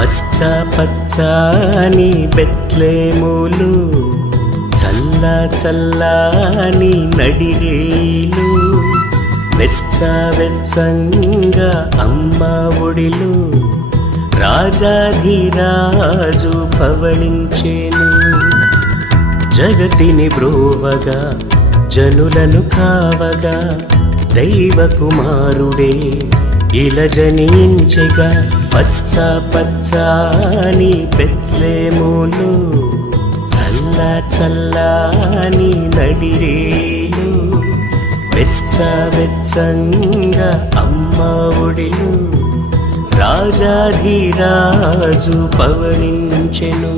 పచ్చ పచ్చని బెత్లెహేములు, చల్ల చల్లని నడిరేలు, వెచ్చ వెచ్చంగా అమ్మ ఒడిలో రాజాధిరాజు పవళించెను. జగతిని బ్రోవగా జనులను కావగా దైవ కుమారుడే ఇలా జనించెగా. పచ్చ పచ్చని బెత్లెహేములు, చల్ల చల్లని నడిరేలు, వెచ్చ వెచ్చంగా అమ్మ ఒడిలో రాజాధిరాజు పవళించెను.